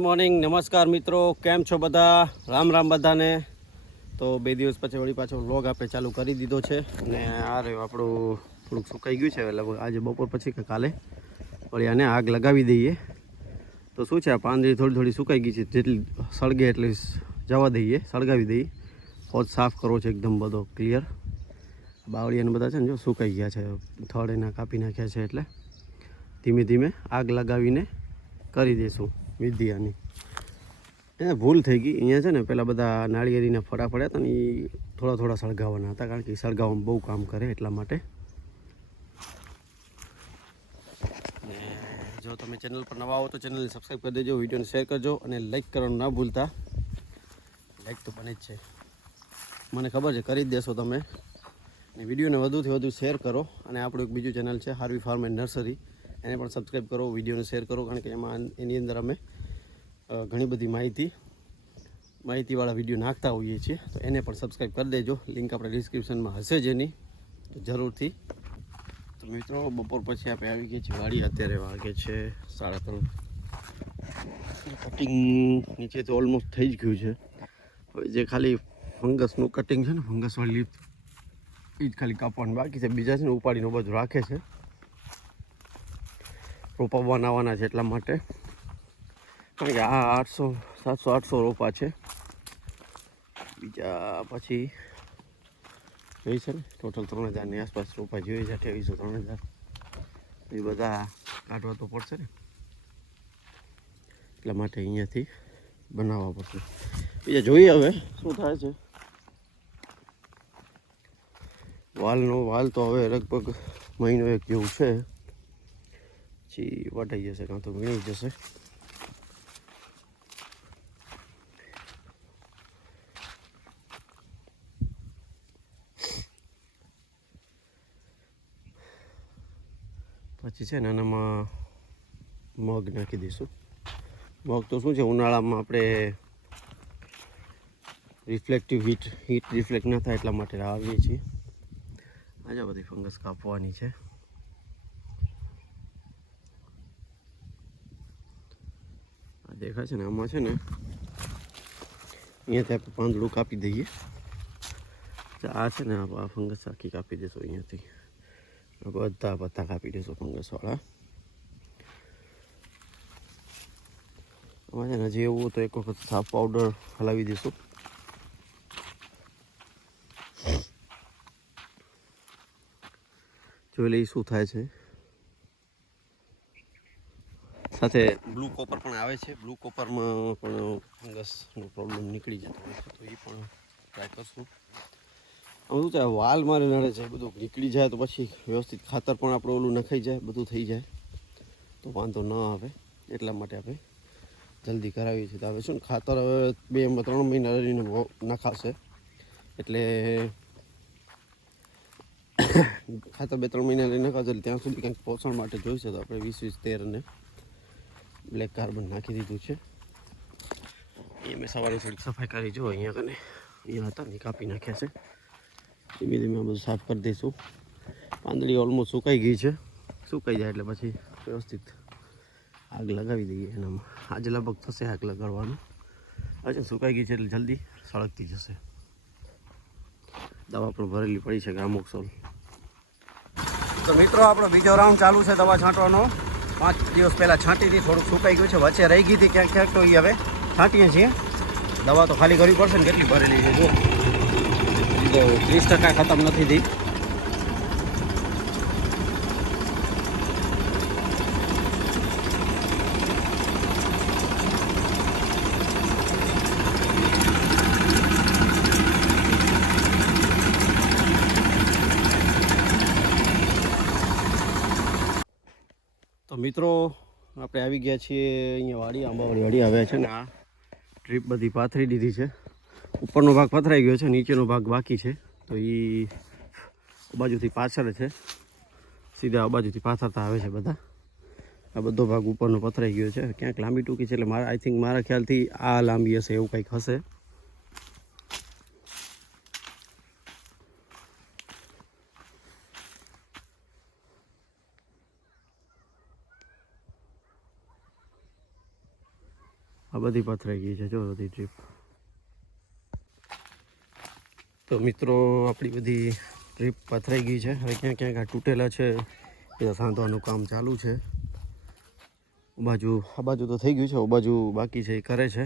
Morning નમસ્કાર મિત્રો. કેમ છો બધા? રામ રામ બધાને. તો બે દિવસ પછી વળી પાછો વ્લોગ આપણે ચાલુ કરી દીધો છે. અને આ રહ્યું આપણું થોડુંક સુકાઈ ગયું છે. લગભગ આજે બપોર પછી કે કાલે. વળી આને આગ લગાવી દઈએ. તો શું છે આ પાંદડી થોડી થોડી સુકાઈ ગઈ છે. જેટલી સળગે એટલી જવા દઈએ, સળગાવી દઈએ. ફોજ સાફ કરવો છે એકદમ બધો ક્લિયર બાવળિયાને બધા છે ને જો સુકાઈ ગયા છે. થડ એના કાપી નાખ્યા છે એટલે ધીમે ધીમે આગ લગાવીને કરી દઈશું વિદ્યાની. એને ભૂલ થઈ ગઈ. અહીંયા છે ને પહેલાં બધા નાળિયેરીના ફળા પડ્યા હતા ને એ થોડા થોડા સળગાવવાના હતા, કારણ કે સળગાવવામાં બહુ કામ કરે એટલા માટે. જો તમે ચેનલ પર નવા આવો તો ચેનલને સબસ્ક્રાઈબ કરી દેજો, વિડીયોને શેર કરજો અને લાઈક કરવાનું ના ભૂલતા. લાઈક તો બને જ છે. મને ખબર છે, કરી જ દેશો તમે. અને વિડીયોને વધુથી વધુ શેર કરો અને આપણું એક બીજું ચેનલ છે, હાર્વી ફાર્મ એન્ડ નર્સરી. એને પણ સબસ્ક્રાઈબ કરો, વિડીયોને શેર કરો, કારણ કે એમાં એની અંદર અમે ઘણી બધી માહિતી, માહિતીવાળા વીડિયો નાખતા હોઈએ છીએ. તો એને પણ સબસ્ક્રાઈબ કરી દેજો. લિંક આપણે ડિસ્ક્રિપ્શનમાં હશે જ એની. તો જરૂરથી. તો મિત્રો, બપોર પછી આપણે આવી ગયા છીએ. વાડી અત્યારે વાગે છે સાડા ત્રણ. કટિંગ નીચે તો ઓલમોસ્ટ થઈ જ ગયું છે. હવે જે ખાલી ફંગસનું કટિંગ છે ને ફંગસવાળી લીપ એ જ ખાલી કાપવાનું બાકી છે. બીજા છે ને, ઉપાડીને બધું રાખે છે. રોપા બનાવવાના છે એટલા માટે. કારણ કે આ આઠસો, સાતસો, આઠસો રોપા છે. બીજા પછી જોઈ છે ને ટોટલ ત્રણ હજારની આસપાસ રોપા જોઈએ છે, અઠ્યાવીસો ત્રણ હજાર. એ બધા કાઢવા તો પડશે ને. એટલા માટે અહીંયાથી બનાવવા પડશે. બીજા જોઈએ હવે શું થાય છે. વાલનો વાલ તો હવે લગભગ મહિનો એક જેવું છે. પછી વટાઈ જશે કાં તો વીણી જશે. પછી છે ને આનામાં મગ નાખી દઈશું. મગ તો શું છે, ઉનાળામાં આપણે રિફ્લેક્ટિવ હીટ હીટ રિફ્લેક્ટ ન થાય એટલા માટે આવીએ છીએ. આજે બધી ફંગસ કાપવાની છે. દેખાય છે ને આમાં છે ને, અહીંયાથી આપણે પાંદડું કાપી દઈએ. આ છે ને આ ફંગસ આખી કાપી દેશો અહીંયાથી. બધા બધા કાપી દેશો ફંગસવાળા આમાં છે ને હજી એવું તો એક વખત સાફ પાવડર હલાવી દઈશું જોઈ લઈ શું થાય છે. સાથે બ્લુ કોપર પણ આવે છે. બ્લુ કોપરમાં પણ ફંગસનો પ્રોબ્લેમ નીકળી જતો હોય છે, તો એ પણ ટ્રાય કરશું. આમ શું છે વાલ મારે નડે છે બધું નીકળી જાય તો પછી વ્યવસ્થિત ખાતર પણ આપણે ઓલું નખાઈ જાય, બધું થઈ જાય. તો વાંધો ન આવે, એટલા માટે આપણે જલ્દી કરાવીએ છીએ. તો હવે શું ખાતર હવે બે ત્રણ મહિના રહીને નખાશે. એટલે ખાતર બે, ત્રણ મહિના લઈને નખાશે ત્યાં સુધી કંઈક પોષણ માટે જોઈશે તો આપણે વીસ વીસ તેર અને બ્લેક કાર્બન નાખી દીધું છે. એ મેં સવારે થોડીક સફાઈ કરી જો અહીંયા કને. અહીંયા હતા ને કાપી નાખ્યા છે. ધીમે ધીમે આ બધું સાફ કરી દઈશું. પાંદડી ઓલમોસ્ટ સુકાઈ ગઈ છે. સુકાઈ જાય એટલે પછી વ્યવસ્થિત આગ લગાવી દઈએ એનામાં. આજે લગભગ થશે આગ લગાડવાનું. હજુ સુકાઈ ગઈ છે એટલે જલ્દી સળગતી જશે. દવા પણ ભરેલી પડી છે ગ્રામોક્સોલ તો મિત્રો, આપણો બીજો રાઉન્ડ ચાલુ છે દવા છાંટવાનો. પાંચ દિવસ પહેલાં છાંટી હતી થોડુંક સુકાઈ ગયું છે, વચ્ચે રહી ગઈ હતી ક્યાંક ક્યાંક, તો એ હવે છાંટીએ છીએ. દવા તો ખાલી કરવી પડશે ને, કેટલી ભરેલી છે જો ત્રીસ ટકા ખતમ નથી થઈ. મિત્રો, આપણે આવી ગયા છીએ અહીંયા વાડી, આંબાવાડી વાડી આવ્યા છે ને આ ટ્રીપ બધી પાથરી દીધી છે. ઉપરનો ભાગ પથરાઈ ગયો છે, નીચેનો ભાગ બાકી છે. તો એ બાજુથી પાછળ છે. સીધા આ બાજુથી પાથરતા આવે છે બધા. આ બધો ભાગ ઉપરનો પથરાઈ ગયો છે. ક્યાંક લાંબી ટૂંકી છે એટલે મારા આઈ થિંક મારા ખ્યાલથી આ લાંબી હશે, એવું કંઈક હશે. આ બધી પથરાઈ ગઈ છે, જો બધી ટ્રીપ તો મિત્રો, આપણી બધી ટ્રીપ પથરાઈ ગઈ છે. હવે ક્યાં ક્યાંક આ તૂટેલા છે, એ સાંધવાનું કામ ચાલુ છે. બાજુ, આ બાજુ તો થઈ ગયું છે બાજુ બાકી છે, એ કરે છે.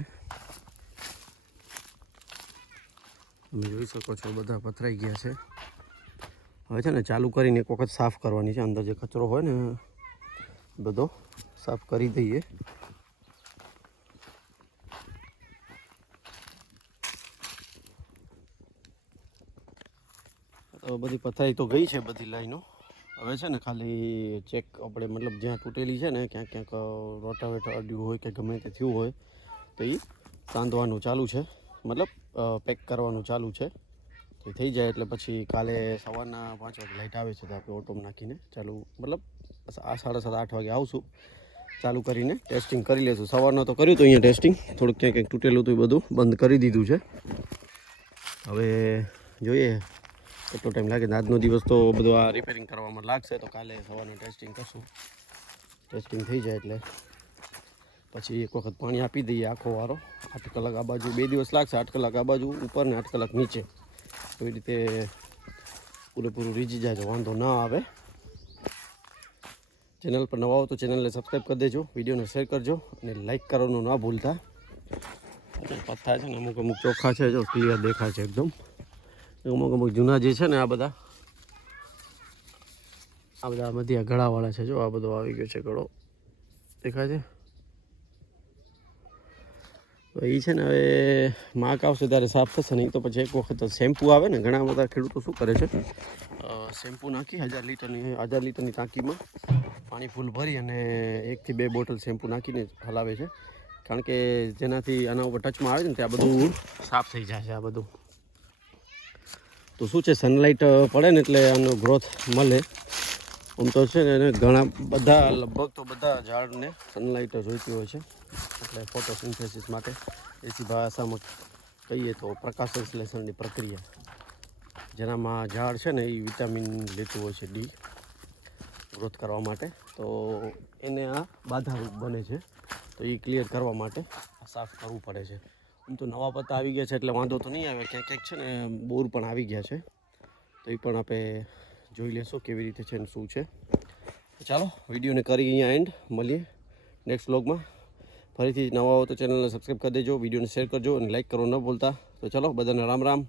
તમે જોઈ શકો છો, બધા પથરાઈ ગયા છે. હવે છે ને, ચાલુ કરીને એક વખત સાફ કરવાની છે. અંદર જે કચરો હોય ને, બધો સાફ કરી દઈએ. તો બધી પથરાઈ તો ગઈ છે બધી લાઈનો. હવે છે ને ખાલી ચેક આપણે મતલબ જ્યાં તૂટેલી છે ને ક્યાંક ક્યાંક રોટાવેટર અડ્યું હોય કે ગમે તે થયું હોય, તો એ સાંધવાનું ચાલુ છે. મતલબ પેક કરવાનું ચાલુ છે. તો થઈ જાય એટલે પછી કાલે સવારના પાંચ વાગે લાઇટ આવે છે તો આપણે ઓટોમ નાખીને ચાલુ, મતલબ આ સાડા સાત આઠ વાગે આવશું. ચાલુ કરીને ટેસ્ટિંગ કરી લેશું. સવારનો તો કર્યું હતું અહીંયા ટેસ્ટિંગ થોડુંક ક્યાંક ક્યાંક તૂટેલું હતું બધું બંધ કરી દીધું છે. હવે જોઈએ કેટલો ટાઈમ લાગે. આજનો દિવસ તો બધું આ રિપેરિંગ કરવામાં લાગશે. તો કાલે સવારનું ટેસ્ટિંગ કરશું. ટેસ્ટિંગ થઈ જાય એટલે. પછી એક વખત પાણી આપી દઈએ આખો વારો. આઠ કલાક આ બાજુ બે દિવસ લાગશે. આઠ કલાક આ બાજુ ઉપર ને આઠ કલાક નીચે. એવી રીતે પૂરેપૂરું રીજી જાય તો વાંધો ના આવે. ચેનલ પર નવા હો તો ચેનલને સબસ્ક્રાઈબ કરી દેજો. વિડીયોને શેર કરજો. અને લાઇક કરવાનું ના ભૂલતા. પથ્થા છે ને અમુક અમુક ચોખ્ખા છે, જો ક્લિયર દેખાય છે એકદમ. અમુક અમુક જૂના જે છે ને આ બધા આ બધા બધી આ ગળાવાળા છે જો, આ બધો આવી ગયો છે ગળો. દેખાય છે? તો એ છે ને હવે માક આવશે ત્યારે સાફ થશે નહીં તો પછી એક વખત શેમ્પૂ આવે ને, ઘણા બધા ખેડૂતો શું કરે છે? શેમ્પુ નાખી હજાર લીટરની હજાર લીટરની ટાંકીમાં પાણી ફૂલ ભરી અને એકથી બે બોટલ શેમ્પૂ નાખીને હલાવે છે. કારણ કે જેનાથી આના ઉપર ટચમાં આવે છે ને, ત્યાં બધું સાફ થઈ જાય છે આ બધું. તો શું છે સનલાઇટ પડે ને એટલે આનો ગ્રોથ મળે. આમ તો છે ને ઘણા બધા, લગભગ તો બધા ઝાડને સનલાઇટ જોઈતી હોય છે. એટલે ફોટોસિન્થેસિસ માટે એસી ભાષામાં કહીએ તો પ્રકાશ સંશ્લેષણની પ્રક્રિયા. જેનામાં ઝાડ છે ને, એ વિટામિન લેતું હોય છે ડી ગ્રોથ કરવા માટે. તો એને આ બાધારૂપ બને છે. તો એ ક્લિયર કરવા માટે સાફ કરવું પડે છે. આમ તો નવા પત્તા આવી ગયા છે એટલે વાંધો તો નહીં આવે. ક્યાંક ક્યાંક છે ને બોર પણ આવી ગયા છે. તો એ પણ આપણે જોઈ લેશો કેવી રીતે છે ને શું છે. ચાલો, વિડીયોને કરી અહીંયા એન્ડ મળીએ નેક્સ્ટ વ્લોગમાં ફરીથી નવા હો તો ચેનલને સબસ્ક્રાઈબ કરી દેજો, વિડીયોને શેર કરજો અને લાઇક કરો ન ભૂલતા. તો ચાલો, બધાને રામ રામ.